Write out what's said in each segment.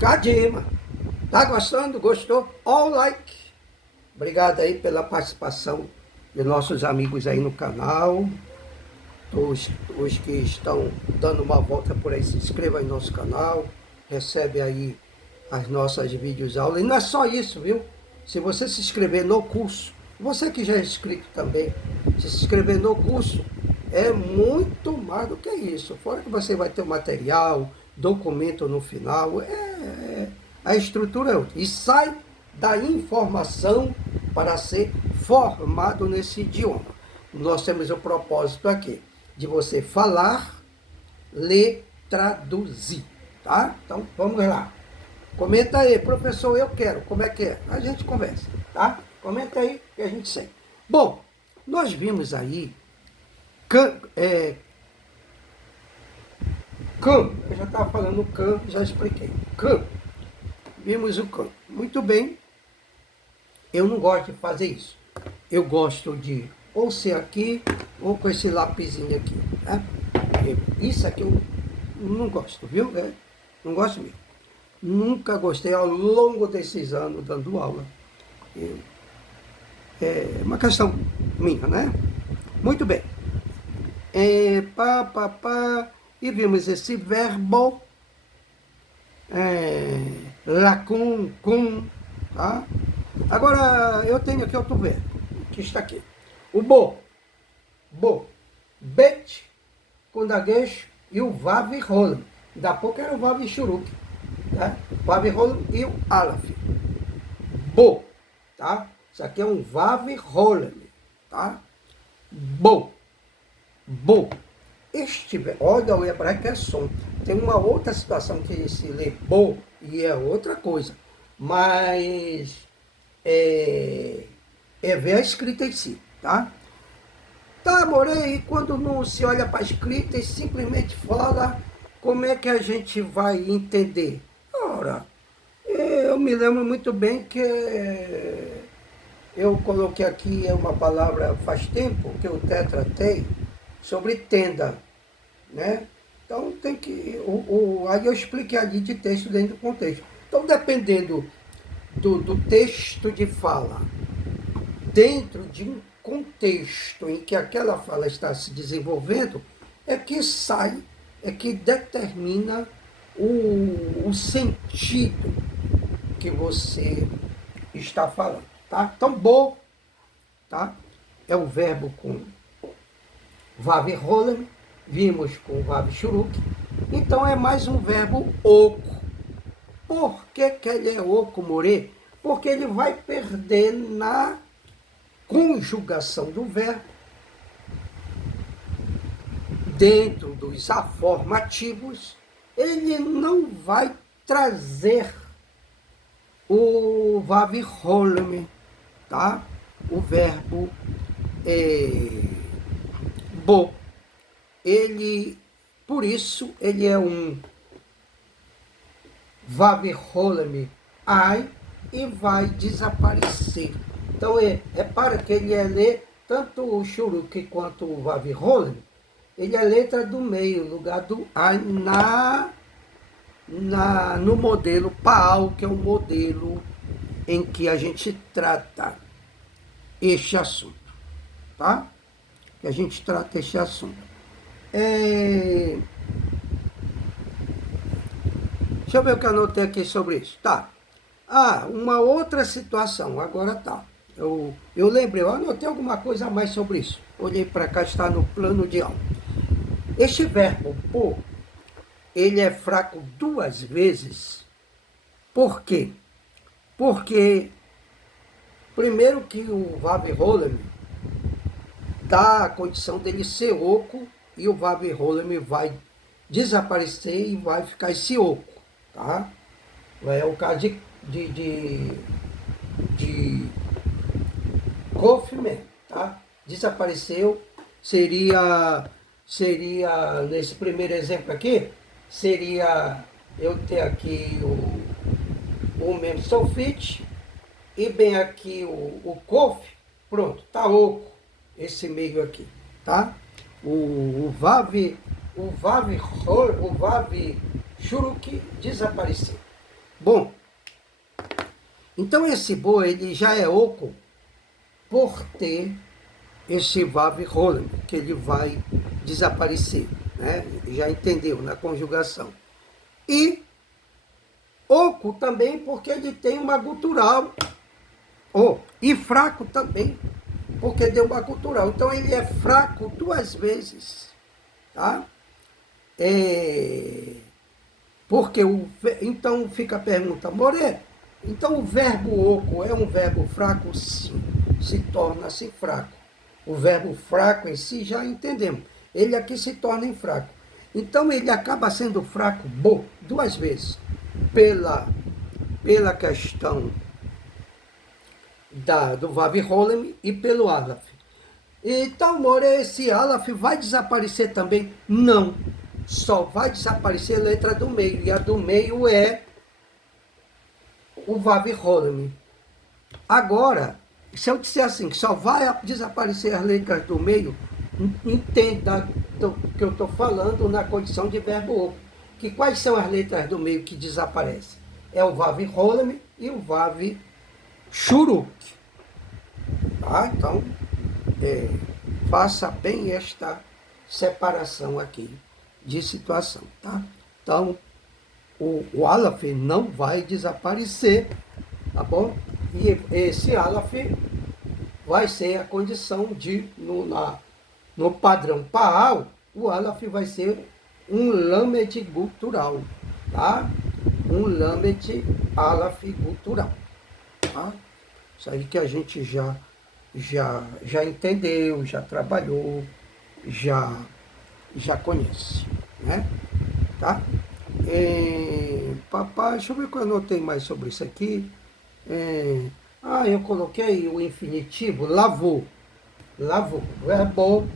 Cadima. Tá gostando? Gostou? All like. Obrigado aí pela participação de nossos amigos aí no canal. Os que estão dando uma volta por aí, se inscreva em nosso canal. Recebe aí as nossas videoaulas. E não é só isso, viu? Se você se inscrever no curso, você que já é inscrito também, se inscrever no curso, é muito mais do que isso. Fora que você vai ter o material, documento no final, a estrutura é outra. E sai da informação para ser formado nesse idioma. Nós temos o propósito aqui de você falar, ler, traduzir, tá? Então, vamos lá. Comenta aí, professor, eu quero, como é que é? A gente conversa, tá? Comenta aí que a gente segue. Bom, nós vimos aí eu já estava falando can, já expliquei. Can, vimos o can. Muito bem, eu não gosto de fazer isso. Eu gosto de ou ser aqui, ou com esse lapisinho aqui, né? Isso aqui eu não gosto, viu? Não gosto mesmo. Nunca gostei ao longo desses anos dando aula. É uma questão minha, né? Muito bem. E vimos esse verbo, lacum, cum, tá? Agora, eu tenho aqui outro verbo, que está aqui. O bo, bet, com daguejo, e o vav rolam. Da pouco era o vav shuruk, tá? Vav rolam e o alaf. Bo, tá? Isso aqui é um vav rolam, tá? Bo. Este verbo, olha o hebraico é som. Tem uma outra situação que se lê bo e é outra coisa. Mas ver a escrita em si, tá? Tá, Morei, e quando não se olha para a escrita e simplesmente fala, como é que a gente vai entender? Ora, eu me lembro muito bem que eu coloquei aqui uma palavra faz tempo, que eu tetratei, sobre tenda, né? Então tem que... aí eu expliquei ali de texto dentro do contexto. Então, dependendo do texto de fala, dentro de um contexto em que aquela fala está se desenvolvendo, é que sai, é que determina o sentido que você está falando, tá? Então, bo, tá? É um verbo com vav rolam, vimos com vav shuruk, então é mais um verbo oco. Por que ele é oco, More? Porque ele vai perder na conjugação do verbo, dentro dos aformativos, ele não vai trazer o vav rolam, tá? O verbo bo. Ele, por isso, ele é um vav rolam ai e vai desaparecer. Então, repara que ele é ler tanto o shuruk quanto o vav rolam, ele é letra do meio, lugar do ai no modelo Paal, que é o modelo em que a gente trata este assunto, tá? Que a gente trata este assunto. Deixa eu ver o que eu anotei aqui sobre isso. Tá. Uma outra situação, agora tá. Eu lembrei, eu anotei alguma coisa a mais sobre isso. Olhei para cá, está no plano de aula. Este verbo por, ele é fraco duas vezes. Por quê? Porque, primeiro que o vav rolam dá a condição dele ser oco, e o vav rolam vai desaparecer e vai ficar esse oco, tá? É o caso de Kaufman, tá? Desapareceu, seria nesse primeiro exemplo aqui, seria eu ter aqui o mem sulfite e bem aqui o cof, pronto, tá oco esse meio aqui, tá? O vav shuruk desapareceu. Bom, então esse bo ele já é oco por ter esse vav rolem, que ele vai desaparecer, né? Já entendeu na conjugação. E oco também porque ele tem uma gutural. E fraco também, porque deu uma gutural. Então ele é fraco duas vezes, tá? Porque então fica a pergunta, More, então o verbo oco é um verbo fraco? Sim, se torna-se fraco. O verbo fraco em si já entendemos. Ele aqui se torna em fraco. Então ele acaba sendo fraco duas vezes. Pela questão do Vav Rolem e pelo Aleph. Então, More, esse Aleph vai desaparecer também? Não. Só vai desaparecer a letra do meio. E a do meio é o Vav Rolem. Agora, se eu disser assim, que só vai desaparecer as letras do meio, entenda o que eu estou falando na condição de verbo oco. Que quais são as letras do meio que desaparecem? É o Vav Rolem e o Vav Shuruk. Tá? Então, faça bem esta separação aqui de situação. Tá? Então, o Aleph não vai desaparecer, tá bom? E esse Aleph vai ser a condição de, no padrão Paal, o Aleph vai ser um Lamed gutural, tá? Um Lamed Aleph gutural, tá? Isso aí que a gente já entendeu, já trabalhou, já conhece, né? Tá? Papai, deixa eu ver o que eu anotei mais sobre isso aqui. Eu coloquei o infinitivo, lavou. Lavou. Verbo,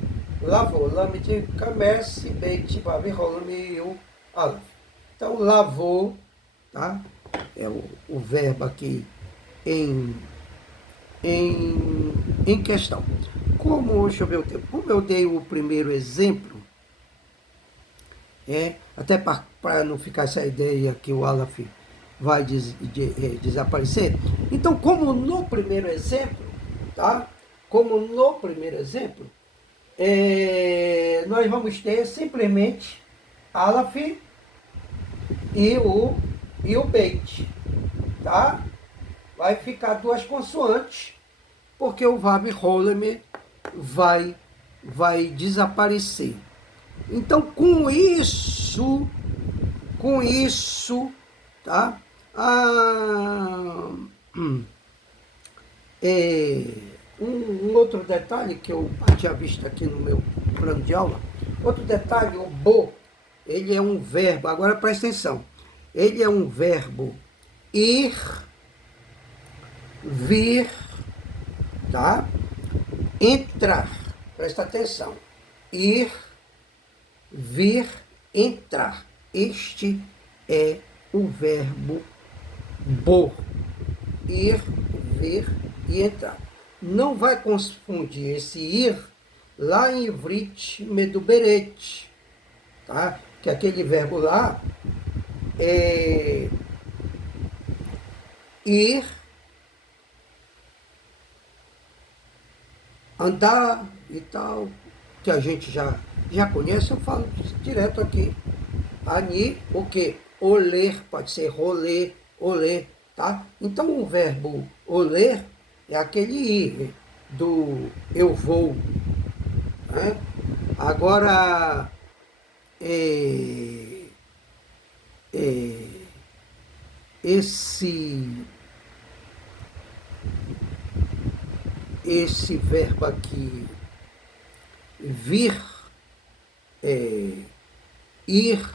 lavou. Lamed kamesse, beit, vav, rolame, o aleph. Então, lavou, tá? É o verbo aqui em questão. Deixa eu ver o tempo. Como eu dei o primeiro exemplo, até para não ficar essa ideia que o Aleph vai desaparecer. Então, como no primeiro exemplo, tá? Como no primeiro exemplo, nós vamos ter simplesmente Aleph e o Beit, tá? Vai ficar duas consoantes, porque o Vav Rolem vai desaparecer. Então, com isso, tá? Um outro detalhe que eu tinha visto aqui no meu plano de aula, outro detalhe, o bo, ele é um verbo, agora presta atenção, ele é um verbo ir, vir, tá? Entrar, presta atenção, ir, vir, entrar. Este é o verbo bo, ir, vir e entrar. Não vai confundir esse ir lá em Ivrit Meduberet, tá? Que aquele verbo lá é ir, andar e tal, que a gente já conhece, eu falo direto aqui. Ani, o que? Oler, pode ser rolê, oler, tá? Então o verbo oler é aquele ir do eu vou, né? Agora, esse verbo aqui, vir, ir,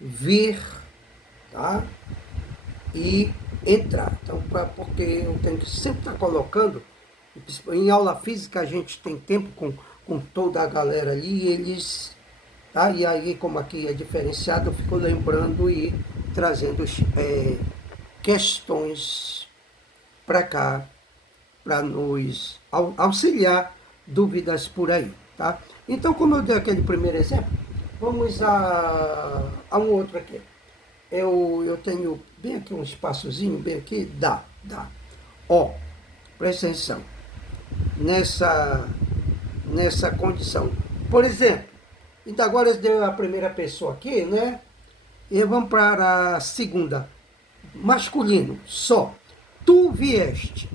vir, tá? E entrar. Então, porque eu tenho que sempre estar colocando, em aula física a gente tem tempo com toda a galera ali, e eles, tá? E aí, como aqui é diferenciado, eu fico lembrando e trazendo questões para cá, para nos auxiliar dúvidas por aí, tá? Então, como eu dei aquele primeiro exemplo, vamos a um outro aqui. eu tenho bem aqui um espaçozinho, bem aqui, dá. Ó, presta atenção, nessa condição. Por exemplo, então agora deu a primeira pessoa aqui, né? E vamos para a segunda, masculino, só. Tu vieste,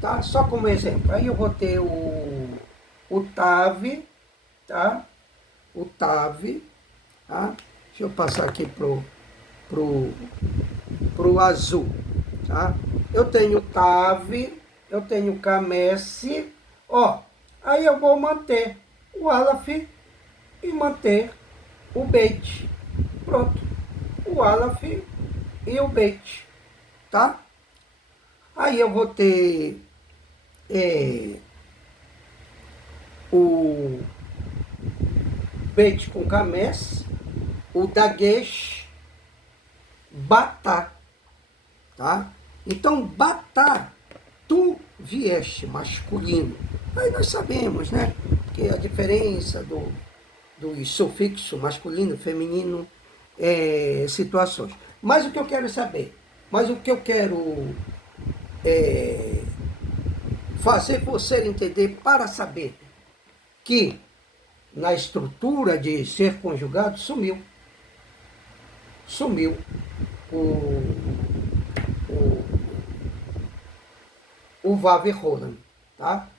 tá? Só como exemplo. Aí eu vou ter o tave, tá? O tave, tá? Deixa eu passar aqui pro azul, tá? Eu tenho tave, eu tenho camesse, ó. Aí eu vou manter o Aleph e manter o beit. Pronto. O Aleph e o beit, tá? Aí eu vou ter o beit com camés, o dagesh, batá, tá? Então, batá, tu vieste, masculino. Aí nós sabemos, né? Que a diferença do sufixo masculino, feminino, situações. Mas o que eu quero saber, fazer você entender para saber que na estrutura de ser conjugado sumiu o, o, o Vav Roland, tá?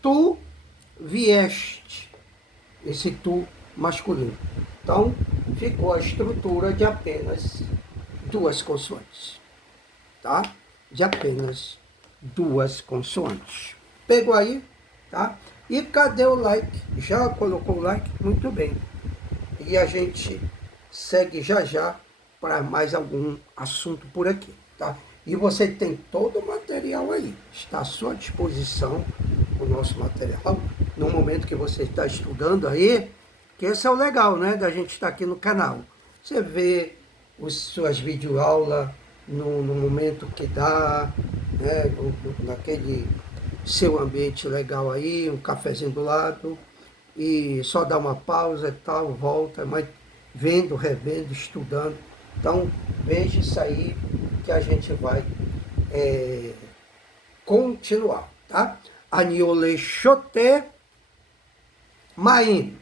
Tu vieste, esse tu masculino. Então, ficou a estrutura de apenas duas consoantes, tá? De apenas duas consoantes. Pegou aí, tá? E cadê o like? Já colocou o like? Muito bem. E a gente segue já para mais algum assunto por aqui, tá? E você tem todo o material aí. Está à sua disposição o nosso material. No momento que você está estudando aí, que esse é o legal, né? Da gente estar aqui no canal. Você vê suas videoaulas no momento que dá, né? Naquele seu ambiente legal aí, um cafezinho do lado, e só dá uma pausa e tal, volta, mas vendo, revendo, estudando. Então, veja isso aí que a gente vai continuar, tá? Aniolexote Maim.